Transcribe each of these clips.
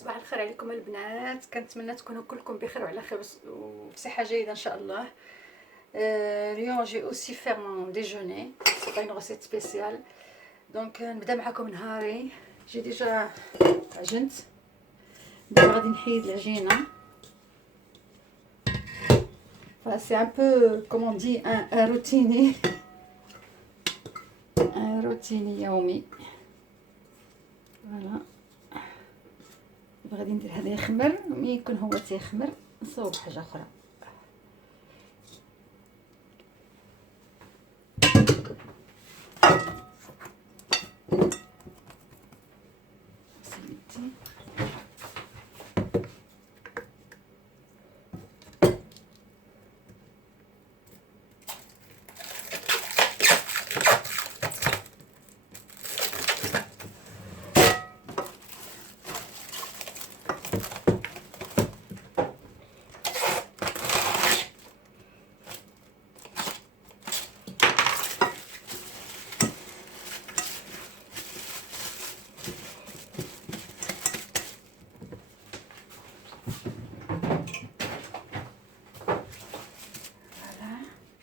صباح الخير عليكم البنات، كنتمنى تكونوا كلكم بخير وعلى خير وبصحه جيده ان شاء الله. اليوم جي اوسي فير مون ديجوني، سي با اون ريسيت سبيسيال. دونك نبدا معكم نهاري. جي ديجا عجنت، دابا غادي نحيد العجينه. سي ان بو كومون دي ان روتيني، ان روتيني يومي. فوالا غادي ندير هذا يخمر، ملي يكون هو تيخمر نصوب حاجه اخرى. سميتي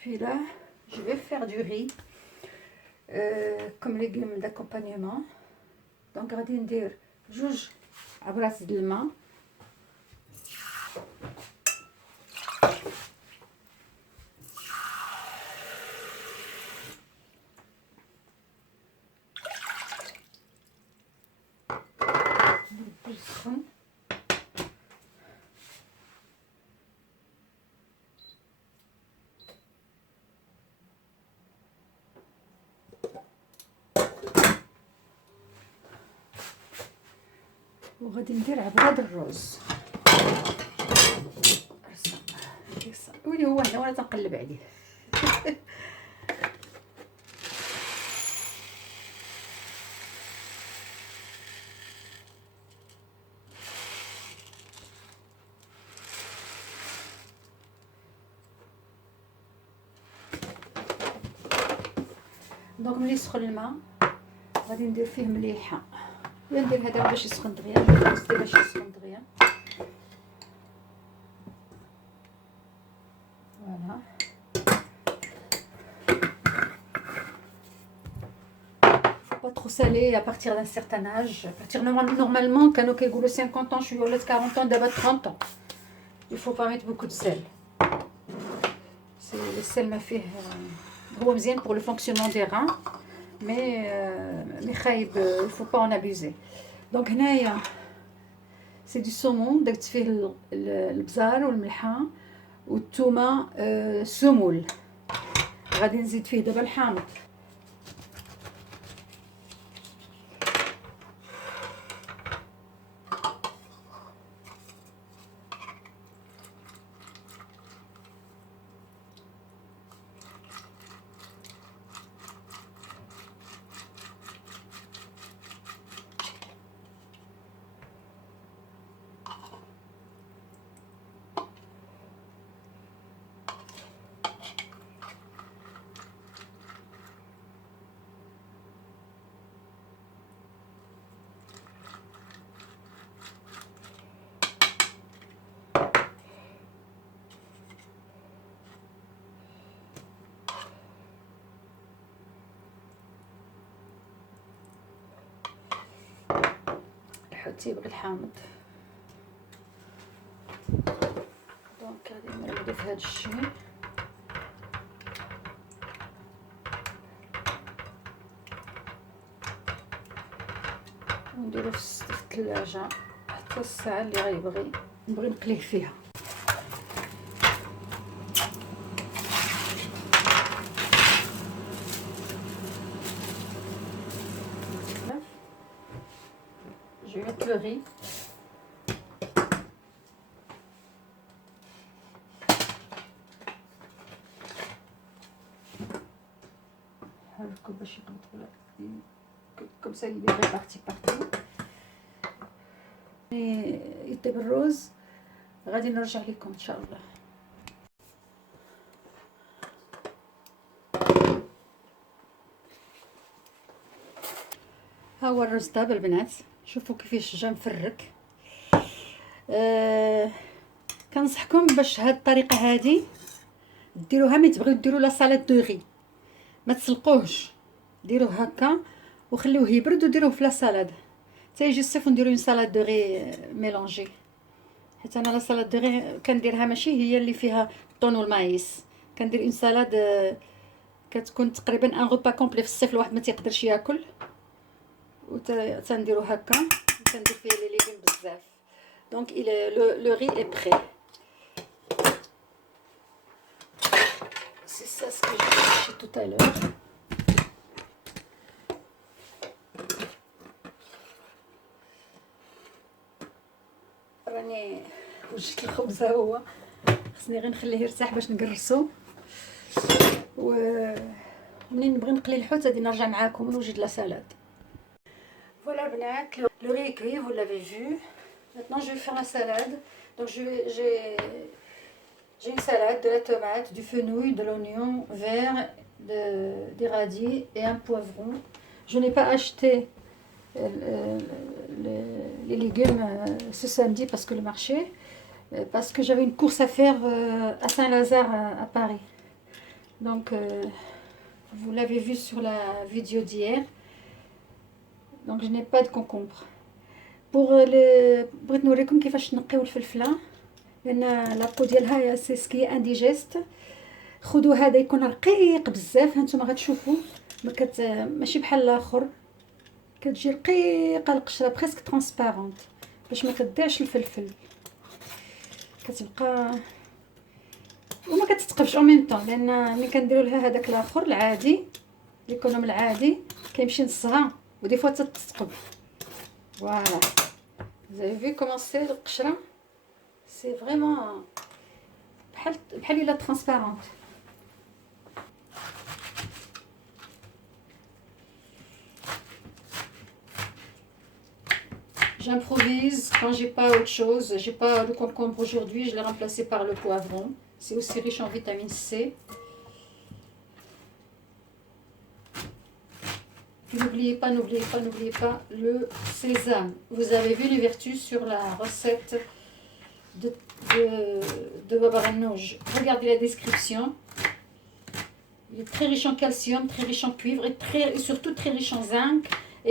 Puis là, je vais faire du riz comme légume d'accompagnement. Donc غادي ندير 2 عبرات د الماء، نرد السخون. وغادي ندير عبرة د الرز. ويلي هو هنا وانا تنقلب عليه. دونك ملي يسخن الماء غادي ندير فيه مليحه، ندير هذا باش يسخن دغيا، باش يسخن دغيا. فوالا pas trop salé à partir d'un certain âge. À partir normalement كانوا كيقولوا 50 ans شويه ولات 40 ans دابا 30 ans. Il faut pas mettre beaucoup de sel. C'est le sel ما فيه هو مزيان pour le fonctionnement des reins mais خايب il faut pas en abuser. Donc هنايا سي دي سومون درت فيه البزار والملحه والثومه سمول. غادي نزيد فيه دابا الحامض. الحوت يبغي الحامض، دونك غادي نرمدو في هذا الشيء. ونديرو في الثلاجه حتى الساعه اللي غيبغي نبغي نقليه فيها. Je vais mettre le riz. نحركو باش يقلط comme ça il est réparti partout. يطيب الرز غادي نرجع لكم ان شاء الله. ها هو الرز طاب البنات، شوفوا كيفاش جا مفرك. كنصحكم باش هاد الطريقه هادي ديروها ملي تبغيو ديروا لا سالاد دو غي، ما تسلقوهش، ديروه هكا وخليوه يبرد وديروه في لا سالاد حتى يجي الصيف ونديروا اون سالاد دو غي ميلونجي. حيت انا لا سالاد دو غي كنديرها ماشي هي اللي فيها الطون والمايس، كندير اون سالاد كتكون تقريبا ان غوبا كومبلي في الصيف الواحد ما تيقدرش ياكل، تنديرو هكا كندير فيه لي ليغوم بزاف. دونك لو ري اي بري. سي سا سكو جي cherché tout à l'heure. راني وجدت الخبز ها هو، خصني غير نخليه يرتاح باش نقرصو، و منين نبغي نقلي الحوت غادي نرجع معاكم ونوجد لا سالاد. Voilà البنات، le riz est cuit, vous l'avez vu. Maintenant je vais faire la salade. Donc j'ai une salade, de la tomate, du fenouil, de l'oignon vert, des radis et un poivron. Je n'ai pas acheté les légumes ce samedi parce que le marché, parce que j'avais une course à faire à Saint-Lazare à Paris. Donc vous l'avez vu sur la vidéo d'hier. Donc je n'ai pas de concombre. بغيت نوريكم كيفاش نقيو الفلفله، لان لابو ديالها سي سكي انديجيست. خذوا هذا يكون رقيق بزاف، هانتوما غتشوفوا ماشي بحال الاخر، كتجي رقيقه القشره بريسك ترانسبارونت باش ما كتضيعش الفلفل، كتبقى وما كتتقبش او ميم طون، لان ملي كنديروا لها هذاك الاخر العادي ليكونوم العادي كيمشي نصها ودي فوا تتثقب. Voilà. Vous avez vu comment c'est le qshra? C'est vraiment بحال transparente. J'improvise quand j'ai pas autre chose. J'ai pas le concombre aujourd'hui, je l'ai remplacé par le poivron. C'est aussi riche en vitamine C. N'oubliez pas le sésame. Vous avez vu les vertus sur la recette de Baba Ganoush. Regardez la description. Il est très riche en calcium, très riche en cuivre et surtout très riche en zinc.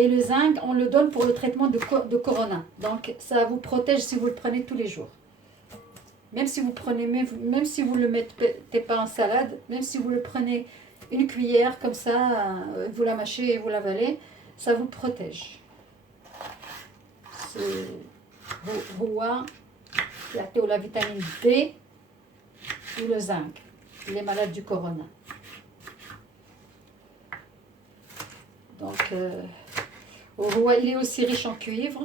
Et le zinc, on le donne pour le traitement de corona. Donc ça vous protège si vous le prenez tous les jours. Même si vous le mettez pas en salade, même si vous le prenez une cuillère comme ça, vous la mâchez et vous l'avalez, ça vous protège. C'est la vitamine D ou le zinc, les malades du corona. Donc, il est aussi riche en cuivre.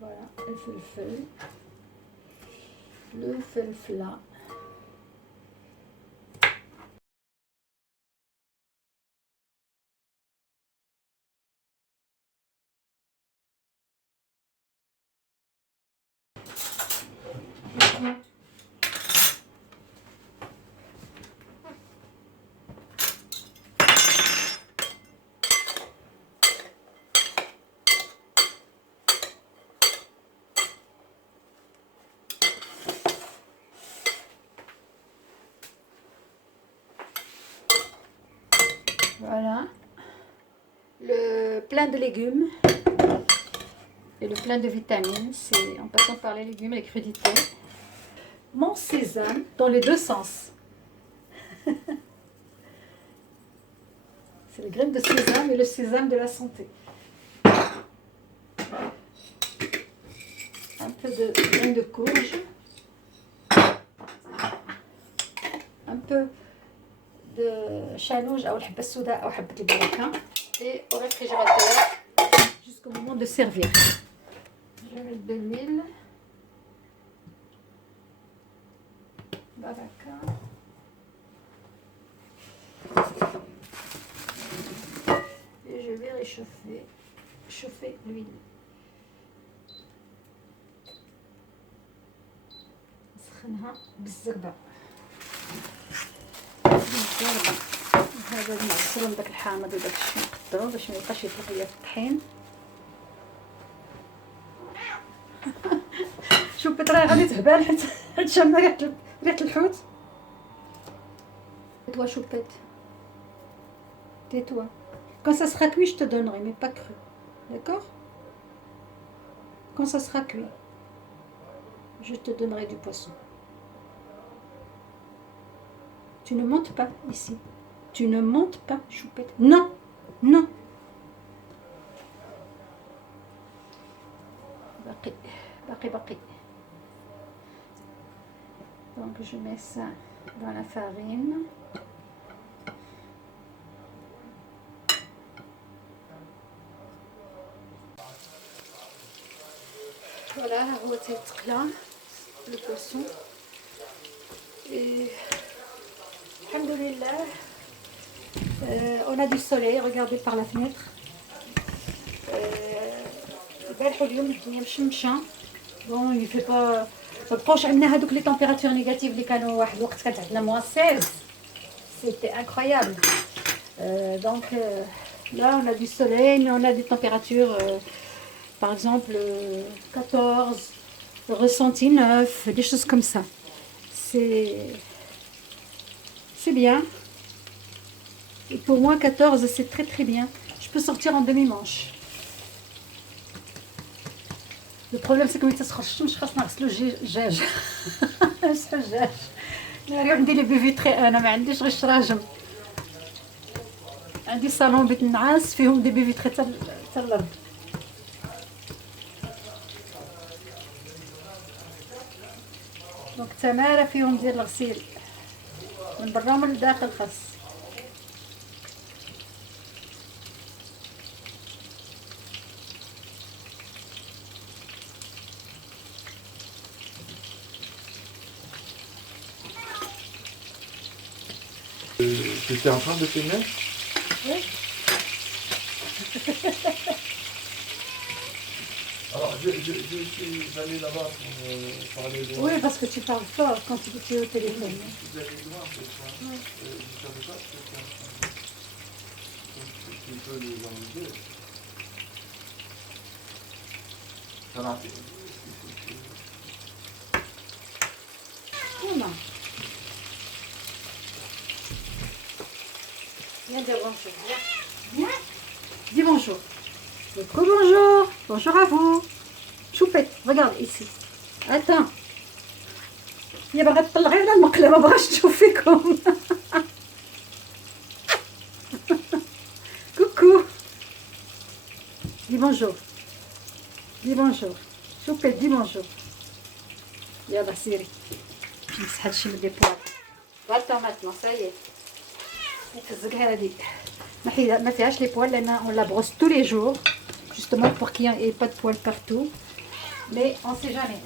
Voilà, le felfla. Voilà, le plein de légumes et le plein de vitamines, c'est en passant par les légumes et les crudités. Mon sésame dans les deux sens. C'est les graines de sésame et le sésame de la santé. Un peu de graines de courge, un peu de chanouje ou الحبة السوداء أو حبة البركة, et au réfrigérateur jusqu'au moment de servir. Je vais mettre de l'huile, baraka, et je vais chauffer l'huile. نسخنها بالزبدة. دابا نعصرو من داك الحامض وداك الشيء نقطرو باش ما يبقاش يطلق ليا في الطحين. شوفي راه غادي تهبال حيت شامه ريحه الحوت. Tais-toi, choupette. Tais-toi. Quand ça sera cuit, je te donnerai, mais pas cru. D'accord? Quand ça sera cuit, je te donnerai du poisson. Tu ne montes pas ici. Tu ne montes pas, choupette. Non, non. Baqi, baqi, baqi. Donc je mets ça dans la farine. Voilà, هو تيتقلى le poisson. Et alhamdoulilah, on a du soleil, regardez par la fenêtre. البارح واليوم الدنيا مشمشه. بون يفي با مابقاوش عندنا هذوك لي تمبيراتور نيجاتيف اللي كانوا واحد الوقت كانت عندنا موان 16. سيتي انكرويابل. Donc là on a du soleil mais on a des températures par exemple 14, ressenti 9, des choses comme ça. C'est bien. Et pour moi 14 c'est très très bien. Je peux sortir en demi-manche. Le problème c'est que ملي تسخر الشمس خاصنا نغسلو الدجاج. الدجاج. انا عندي لي بيفيتري انا ما عنديش غير الشراجم. عندي صالون بيت النعاس فيهم دي بيفيتري حتى الارض. دونك تماره فيهم ديال الغسيل من برا ومن الداخل خاص. Tu étais en train de filmer? Oui. Alors, je suis allé là-bas pour parler de... Oui, parce que tu parles fort quand tu es au téléphone. Vous allez loin, cette fois. Oui. Je ne savais pas que c'était en train de... Tu peux les enlever. Ça m'a fait... Comment? Viens dire bonjour. Viens. Dis bonjour. Bonjour. Bonjour à vous. Choupette, regarde ici. Attends. هي باغا تطلعي لنا المقله ما بغاش تشوف فيكم. Coucou. Dis bonjour. Dis bonjour. Choupette, dis bonjour. يلا سيري. نمسح هادشي من لي بوال. فوالا ماتنون سايي. نفزق هادي. ما فيهاش لي بوال لان on la brosse tous les jours justement pour qu'il n'y ait pas de poils partout. Mais on sait jamais.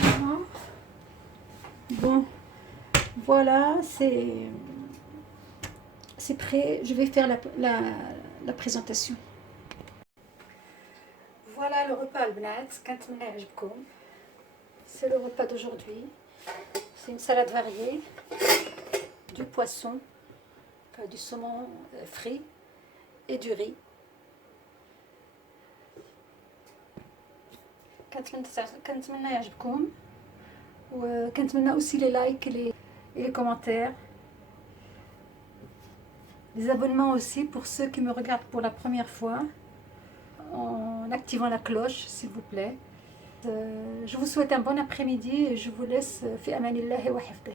Voilà. Bon, voilà, c'est prêt. Je vais faire la présentation. Voilà le repas البنات. كنتمنى يعجبكم. C'est le repas d'aujourd'hui. C'est une salade variée, du poisson, du saumon frit et du riz. كنتمنى يعجبكم. وكنتمنى aussi les likes et les commentaires, les abonnements aussi pour ceux qui me regardent pour la première fois, en activant la cloche s'il vous plaît. Je vous souhaite un bon après-midi et je vous laisse في أمان الله وحفظه.